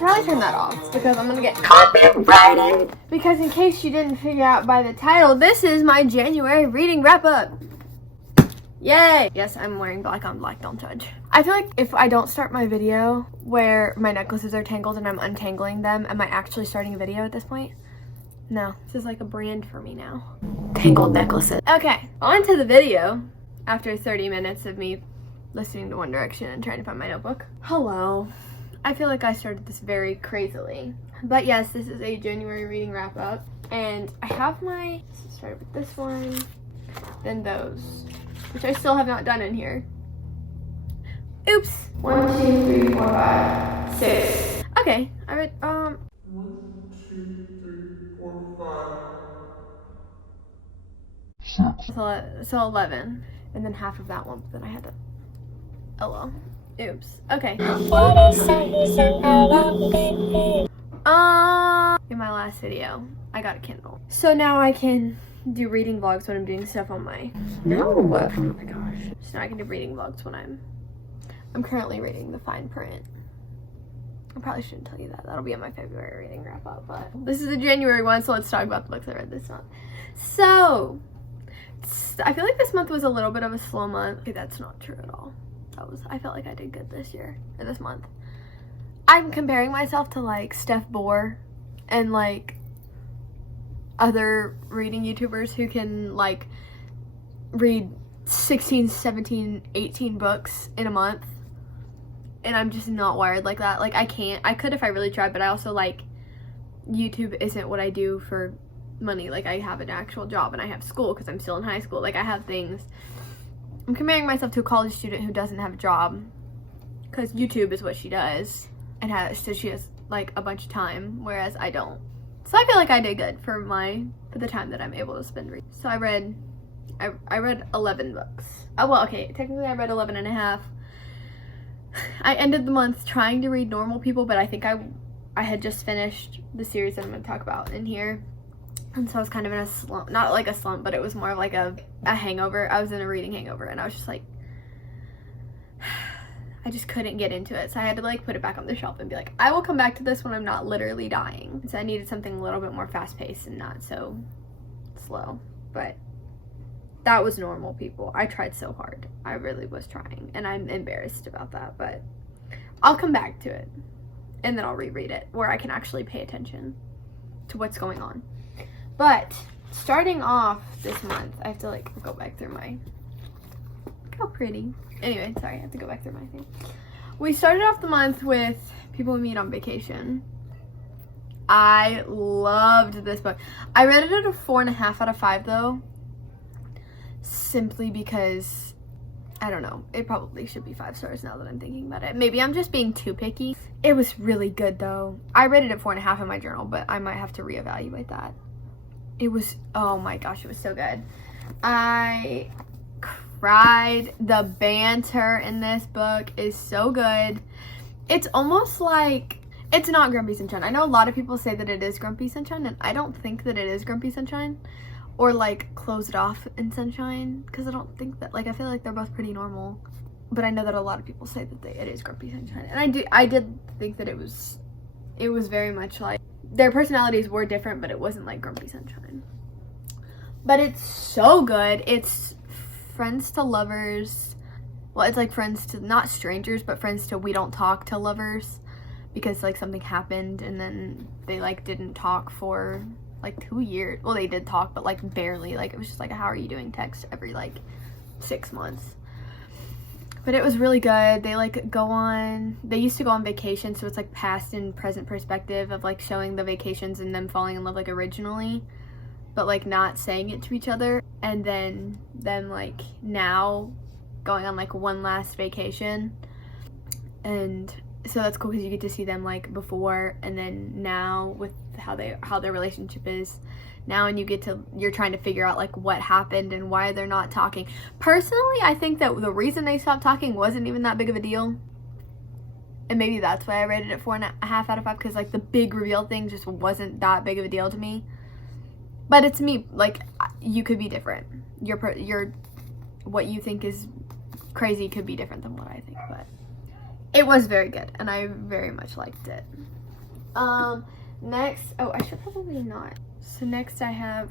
should probably turn that off because I'm gonna get copyrighted. Because in case you didn't figure out by the title, this is my January reading wrap up. Yay! Yes, I'm wearing black on black, don't judge. I feel like if I don't start my video where my necklaces are tangled and I'm untangling them, am I actually starting a video at this point? No, this is like a brand for me now. Tangled necklaces. Okay, on to the video after 30 minutes of me listening to One Direction and trying to find my notebook. Hello. I feel like I started this very crazily. But yes, this is a January reading wrap up. And I have my, started with this one, then those, which I still have not done in here. Oops. 1, 2, 3, 4, 5, 6. Okay, I read, 1, 2, 3, 4, 5, 6. So 11. And then half of that one, but then I had to, oh well. Oops. Okay. In my last video, I got a Kindle. So now I can do reading vlogs when I'm doing stuff on my... No! Oh my gosh. So now I can do reading vlogs when I'm currently reading the fine print. I probably shouldn't tell you that. That'll be in my February reading wrap up, but this is the January one, so let's talk about the books I read this month. So, I feel like this month was a little bit of a slow month. Okay, that's not true at all. I felt like I did good this year, or this month. I'm comparing myself to like Steph Bohr and like other reading YouTubers who can like read 16, 17, 18 books in a month. And I'm just not wired like that. Like I can't. I could if I really tried, but I also like YouTube isn't what I do for money. Like I have an actual job and I have school because I'm still in high school. Like I have things. I'm comparing myself to a college student who doesn't have a job because YouTube is what she does and so she has like a bunch of time, whereas I don't. So I feel like I did good for the time that I'm able to spend reading. So I read 11 books. Oh well, okay, technically I read 11 and a half. I ended the month trying to read Normal People, but I think I had just finished the series that I'm going to talk about in here. And so I was kind of in a slump, not like a slump, but it was more of like a hangover. I was in a reading hangover and I was just like, I just couldn't get into it. So I had to like put it back on the shelf and be like, I will come back to this when I'm not literally dying. So I needed something a little bit more fast paced and not so slow. But that was Normal People. I tried so hard. I really was trying and I'm embarrassed about that, but I'll come back to it and then I'll reread it where I can actually pay attention to what's going on. But starting off this month, I have to like go back through my, look how pretty. Anyway, sorry, I have to go back through my thing. We started off the month with People We Meet on Vacation. I loved this book. I rated it a 4.5 out of 5 though, simply because, I don't know, it probably should be 5 stars now that I'm thinking about it. Maybe I'm just being too picky. It was really good though. I rated it 4.5 in my journal, but I might have to reevaluate that. It was, oh my gosh, it was so good. I cried. The banter in this book is so good. It's almost like, it's not Grumpy Sunshine. I know a lot of people say that it is Grumpy Sunshine, and I don't think that it is Grumpy Sunshine. Or like Close It Off in Sunshine, because I don't think that, like, I feel like they're both pretty normal. But I know that a lot of people say that it is Grumpy Sunshine. And I did think that it was very much like, their personalities were different, but it wasn't like Grumpy Sunshine. But it's so good. It's friends to lovers. Well, it's like friends to, not strangers, but friends to we don't talk to lovers. Because like something happened and then they like didn't talk for like 2 years. Well, they did talk, but like barely. Like it was just like a how are you doing text every like 6 months. But it was really good. They like they used to go on vacation, so it's like past and present perspective of like showing the vacations and them falling in love like originally, but like not saying it to each other. And then them like now going on like one last vacation. And so that's cool because you get to see them like before and then now with how their relationship is now, and you're trying to figure out like what happened and why they're not talking. Personally, I think that the reason they stopped talking wasn't even that big of a deal, and maybe that's why I rated it 4.5 out of 5, because like the big reveal thing just wasn't that big of a deal to me. But it's me, like you could be different. Your what you think is crazy could be different than what I think, but it was very good and I very much liked it. Next, oh, I should probably not. So next I have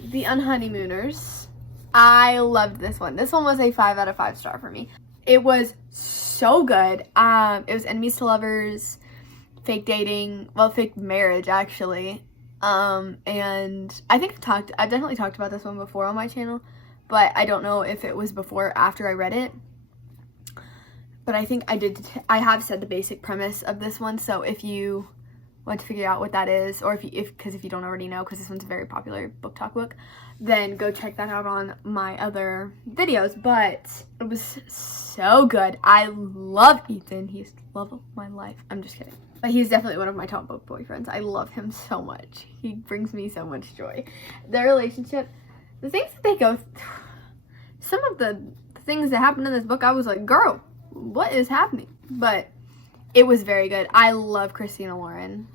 The Unhoneymooners. I loved this one. This one was a 5 out of 5 star for me. It was so good. It was enemies to lovers, fake dating, well, fake marriage actually. And I think I've definitely talked about this one before on my channel, but I don't know if it was before or after I read it. But I think I have said the basic premise of this one, so if you want to figure out what that is, or because if you don't already know, because this one's a very popular book talk book, then go check that out on my other videos. But it was so good. I love Ethan. He's the love of my life. I'm just kidding. But he's definitely one of my top book boyfriends. I love him so much. He brings me so much joy. Their relationship, the things that they go through, some of the things that happened in this book, I was like, girl, what is happening? But it was very good. I love Christina Lauren,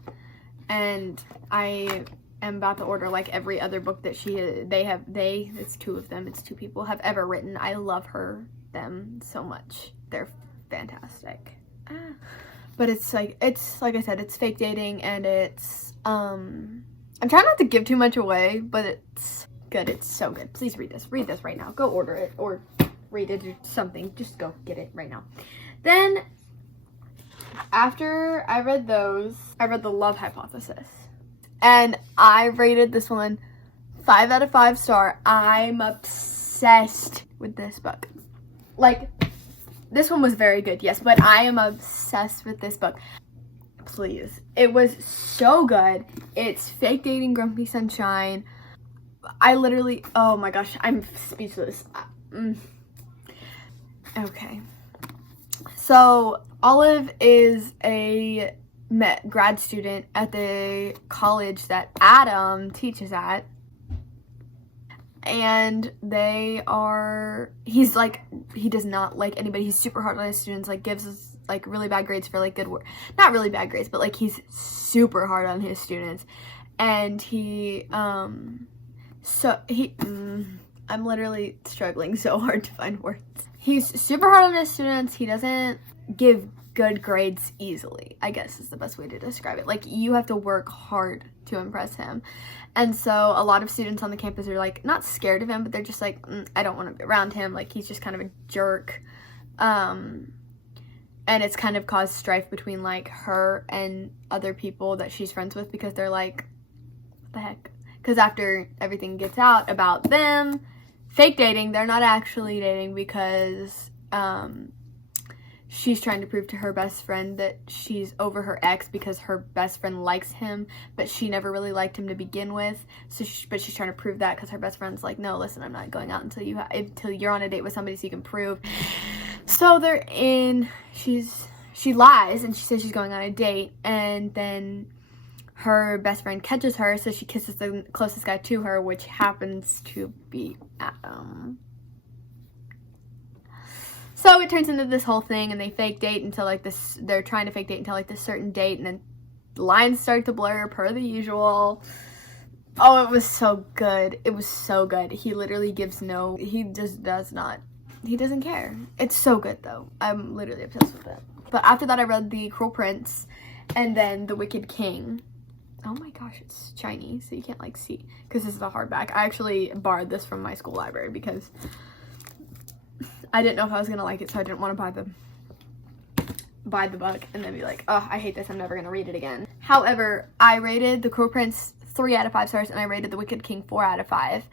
and I am about to order like every other book that it's 2 of them, it's 2 people have ever written. I love them so much. They're fantastic. But it's like I said, it's fake dating, and it's I'm trying not to give too much away, but it's good. It's so good. Please read this right now. Go order it, or read it or something. Just go get it right now. Then after I read those, I read The Love Hypothesis, and I rated this one 5 out of 5 star. I'm obsessed with this book. Like, this one was very good, yes, but I am obsessed with this book. Please. It was so good. It's fake dating Grumpy Sunshine. I literally, oh my gosh, I'm speechless. Okay. So, Olive is a grad student at the college that Adam teaches at. And he does not like anybody. He's super hard on his students, like gives us like really bad grades for like good work. Not really bad grades, but like he's super hard on his students. And I'm literally struggling so hard to find words. He's super hard on his students. He doesn't give good grades easily, I guess is the best way to describe it. Like, you have to work hard to impress him. And so a lot of students on the campus are like not scared of him, but they're just like, I don't want to be around him. Like, he's just kind of a jerk. And it's kind of caused strife between like her and other people that she's friends with, because they're like, what the heck? Because after everything gets out about them fake dating, they're not actually dating, because she's trying to prove to her best friend that she's over her ex, because her best friend likes him, but she never really liked him to begin with. So but she's trying to prove that, because her best friend's like, no, listen, I'm not going out until you're on a date with somebody so you can prove. So she lies, and she says she's going on a date, and then her best friend catches her, so she kisses the closest guy to her, which happens to be Adam. So it turns into this whole thing, and they fake date until like this. They're trying to fake date until like this certain date, and then the lines start to blur per the usual. Oh, it was so good. It was so good. He literally he just does not. He doesn't care. It's so good though. I'm literally obsessed with it. But after that, I read The Cruel Prince, and then The Wicked King. Oh my gosh, it's Chinese, so you can't like see, because this is a hardback. I actually borrowed this from my school library because I didn't know if I was gonna like it, so I didn't want to buy the book and then be like, oh, I hate this, I'm never gonna read it again. However, I rated The Cruel Prince 3 out of 5 stars, and I rated The Wicked King 4 out of 5.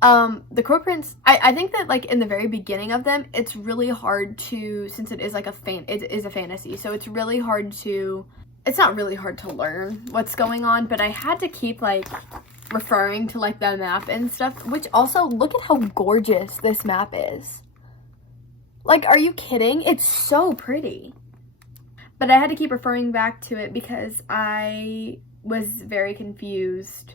The Cruel Prince, I think that like in the very beginning of them, it's really hard to, since it is like it is a fantasy, so it's really hard to, it's not really hard to learn what's going on, but I had to keep like referring to like the map and stuff, which also, look at how gorgeous this map is. Like, are you kidding? It's so pretty. But I had to keep referring back to it because I was very confused.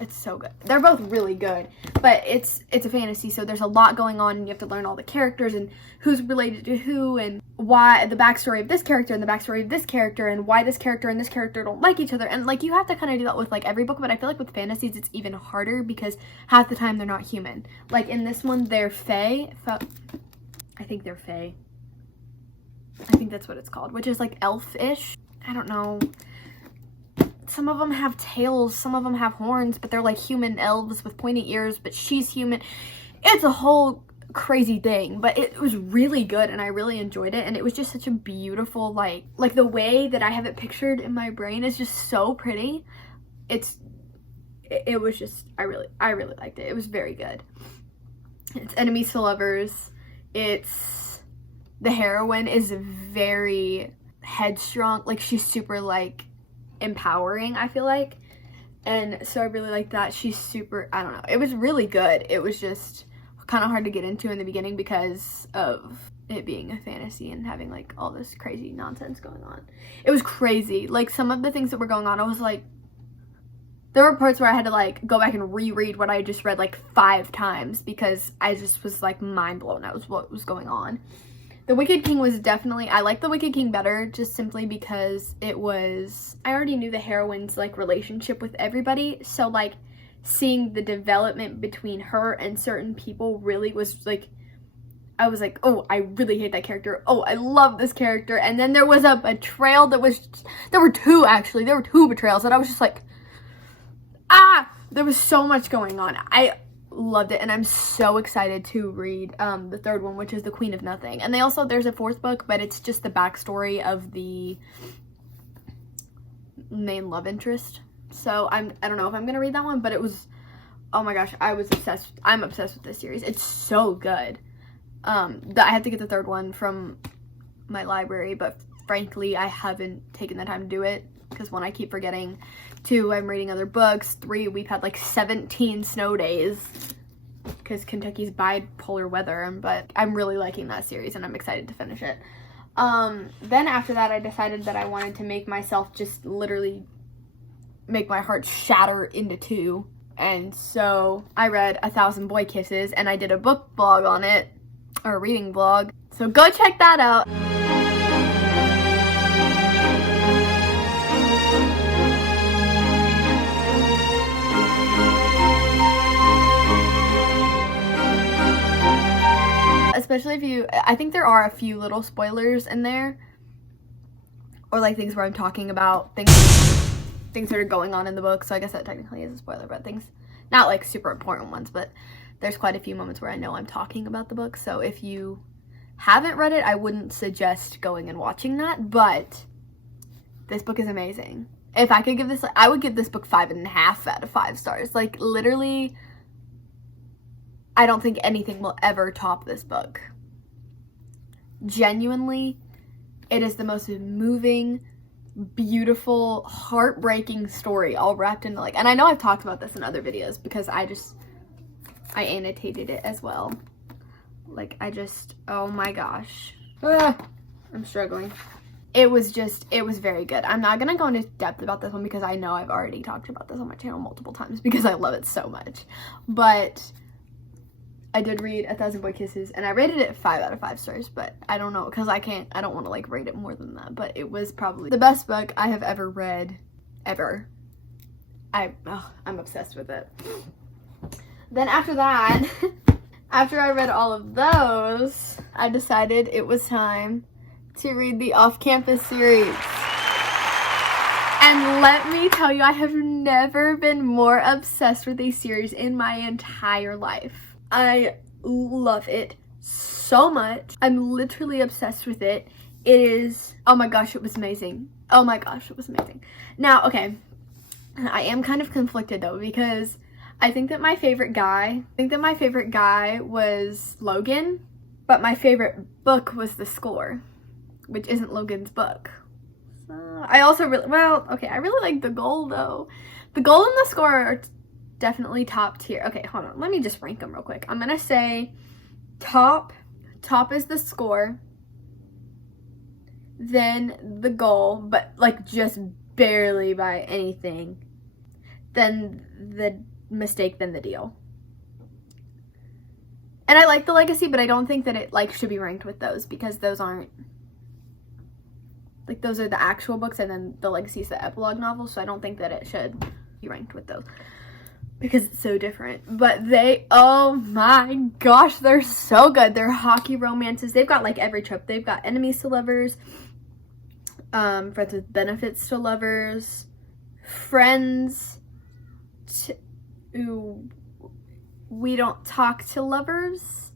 It's so good. They're both really good, but it's a fantasy, so there's a lot going on, and you have to learn all the characters and who's related to who, and why, the backstory of this character and the backstory of this character, and why this character and this character don't like each other. And like, you have to kind of do that with like every book, but I feel like with fantasies it's even harder because half the time they're not human. Like in this one, they're fae. I think they're fae. I think that's what it's called, which is like elf-ish. I don't know. Some of them have tails, some of them have horns, but they're like human elves with pointy ears, but she's human. It's a whole crazy thing, but it was really good and I really enjoyed it, and it was just such a beautiful, like the way that I have it pictured in my brain is just so pretty. It was just, I really liked it. It was very good. It's enemies to lovers. The heroine is very headstrong, like she's super like empowering, I feel like, and so I really like that. She's super, I don't know, it was really good. It was just kind of hard to get into in the beginning because of it being a fantasy and having like all this crazy nonsense going on. It was crazy, like some of the things that were going on, I was like, there were parts where I had to like go back and reread what I just read like 5 times because I just was like mind blown at what was going on. The Wicked King was definitely, I like The Wicked King better just simply because I already knew the heroine's like relationship with everybody, so like seeing the development between her and certain people really was like, I was like, oh, I really hate that character. Oh, I love this character. And then there was a betrayal there were 2 betrayals, and I was just like, there was so much going on. I loved it, and I'm so excited to read the 3rd one, which is The Queen of Nothing. And there's a 4th book, but it's just the backstory of the main love interest. So I don't know if I'm gonna read that one, but it was, oh my gosh, I'm obsessed with this series. It's so good. I have to get the 3rd one from my library, but frankly I haven't taken the time to do it because 1, I keep forgetting, 2, I'm reading other books, 3, we've had like 17 snow days because Kentucky's bipolar weather, but I'm really liking that series and I'm excited to finish it. Then after that I decided that I wanted to make myself just literally make my heart shatter into 2, and so I read 1,000 Boy Kisses and I did a book blog on it, or a reading blog, so go check that out. Especially I think there are a few little spoilers in there, or like things where I'm talking about things that are going on in the book, so I guess that technically is a spoiler, but things, not like super important ones, but there's quite a few moments where I know I'm talking about the book, so if you haven't read it, I wouldn't suggest going and watching that, but this book is amazing. If I could give this, I would give this book 5.5 out of 5 stars. Like, literally, I don't think anything will ever top this book. Genuinely, it is the most moving, beautiful, heartbreaking story all wrapped into like, and I know I've talked about this in other videos because I annotated it as well. Like, oh my gosh. I'm struggling. It was very good. I'm not gonna go into depth about this one because I know I've already talked about this on my channel multiple times because I love it so much. But I did read 1,000 Boy Kisses and I rated it 5 out of 5 stars, but I don't know because I don't want to like rate it more than that, but it was probably the best book I have ever read, ever. I'm obsessed with it. Then after that, after I read all of those, I decided it was time to read the Off-Campus series. And let me tell you, I have never been more obsessed with a series in my entire life. I love it so much. I'm literally obsessed with it. It is, oh my gosh, it was amazing. Oh my gosh, it was amazing. Now, okay, I am kind of conflicted though because I think that my favorite guy was Logan, but my favorite book was The Score, which isn't Logan's book. I also really like The Goal though. The Goal and The Score are definitely top tier. Okay, hold on. Let me just rank them real quick. I'm gonna say top is The Score, then The Goal, but like just barely by anything, then The Mistake, then The Deal. And I like The Legacy, but I don't think that it like should be ranked with those because those aren't like, those are the actual books and then The Legacy is the epilogue novel, so I don't think that it should be ranked with those. because it's so different. But they, oh my gosh, they're so good. They're hockey romances. They've got like every trope. They've got enemies to lovers, friends with benefits to lovers, friends to we don't talk to lovers,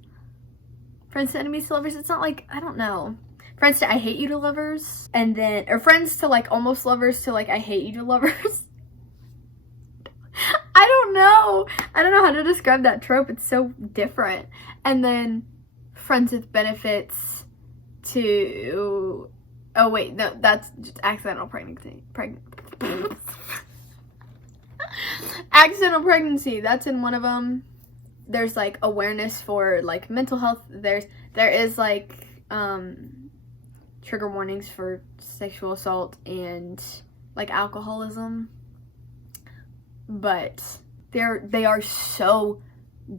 friends to enemies to lovers. It's not like, I don't know. Friends to I hate you to lovers, and then, or friends to like almost lovers to like I hate you to lovers. I don't know. I don't know how to describe that trope. It's so different. And then friends with benefits to, oh wait, no, that's just accidental pregnancy. Accidental pregnancy, that's in one of them. There's like awareness for like mental health. There is like trigger warnings for sexual assault and like alcoholism. But they are so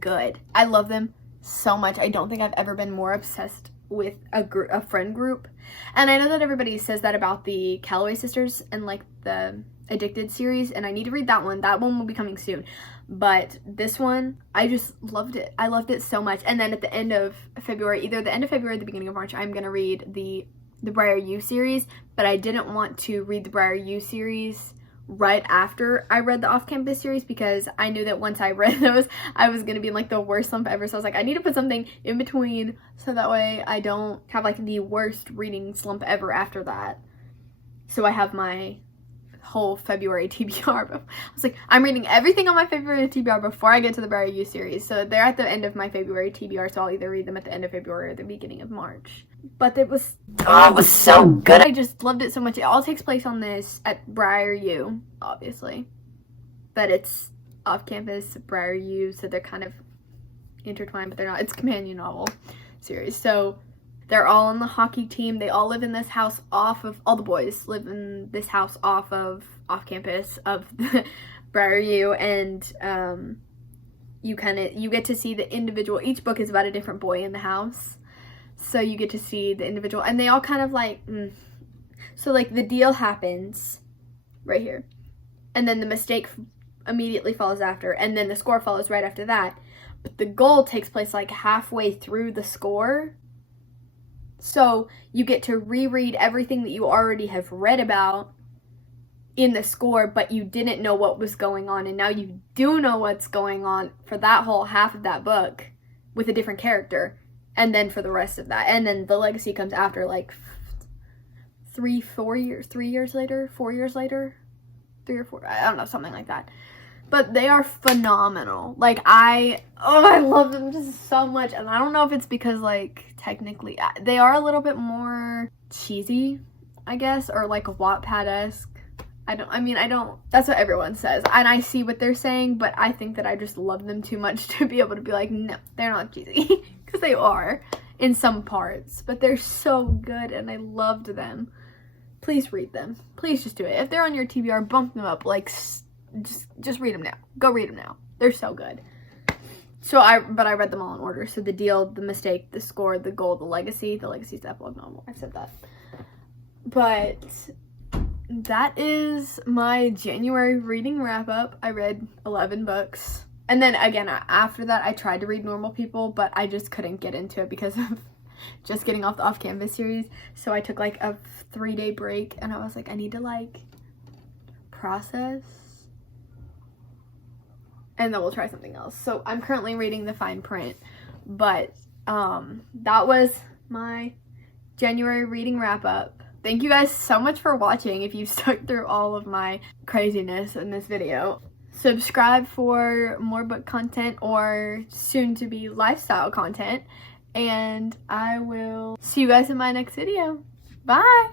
good. I love them so much. I don't think I've ever been more obsessed with a friend group. And I know that everybody says that about the Calloway sisters and like the Addicted series, and I need to read that one. That one will be coming soon. But this one, I just loved it. I loved it so much. And then at the end of February, either the end of February or the beginning of March, I'm gonna read the Briar U series. But I didn't want to read the Briar U series right after I read the off-campus series, because I knew that once I read those, I was gonna be in like the worst slump ever. So I was like, I need to put something in between so that way I don't have like the worst reading slump ever after that. So I have my whole February TBR. But I was like, I'm reading everything on my February TBR before I get to the Briar U series. So they're at the end of my February TBR, so I'll either read them at the end of February or the beginning of March. But it was so good. I just loved it so much. It all takes place on this at Briar U, obviously. But it's off campus, Briar U, so they're kind of intertwined, but they're not. It's a companion novel series. So they're all on the hockey team. They all live in this house all the boys live in this house off campus of the Briar U, and you get to see the individual. Each book is about a different boy in the house. So you get to see the individual, and they all kind of like, so like the deal happens right here, and then the mistake immediately follows after, and then the score follows right after that. But the goal takes place like halfway through the score. So you get to reread everything that you already have read about in the score, but you didn't know what was going on, and now you do know what's going on for that whole half of that book with a different character. And then for the rest of that. And then the legacy comes after like 3 years later, 4 years later, 3 or 4, I don't know, something like that. But they are phenomenal. Like I love them just so much. And I don't know if it's because like technically they are a little bit more cheesy, I guess, or like Wattpad-esque. I don't, that's what everyone says. And I see what they're saying, but I think that I just love them too much to be able to be like, no, they're not cheesy. Because they are in some parts, but they're so good and I loved them. Please read them. Please just do it. If they're on your TBR, bump them up. Like, just read them now. Go read them now. They're so good. But I read them all in order. So the deal, the mistake, the score, the goal, the legacy. The legacy's the epilogue novel. I've said that. But that is my January reading wrap up. I read 11 books. And then again, after that, I tried to read Normal People, but I just couldn't get into it because of just getting off the off-campus series. So I took like a 3-day break, and I was like, I need to like process, and then we'll try something else. So I'm currently reading The Fine Print, but that was my January reading wrap up. Thank you guys so much for watching. If you stuck through all of my craziness in this video, subscribe for more book content or soon to be lifestyle content, and I will see you guys in my next video. Bye.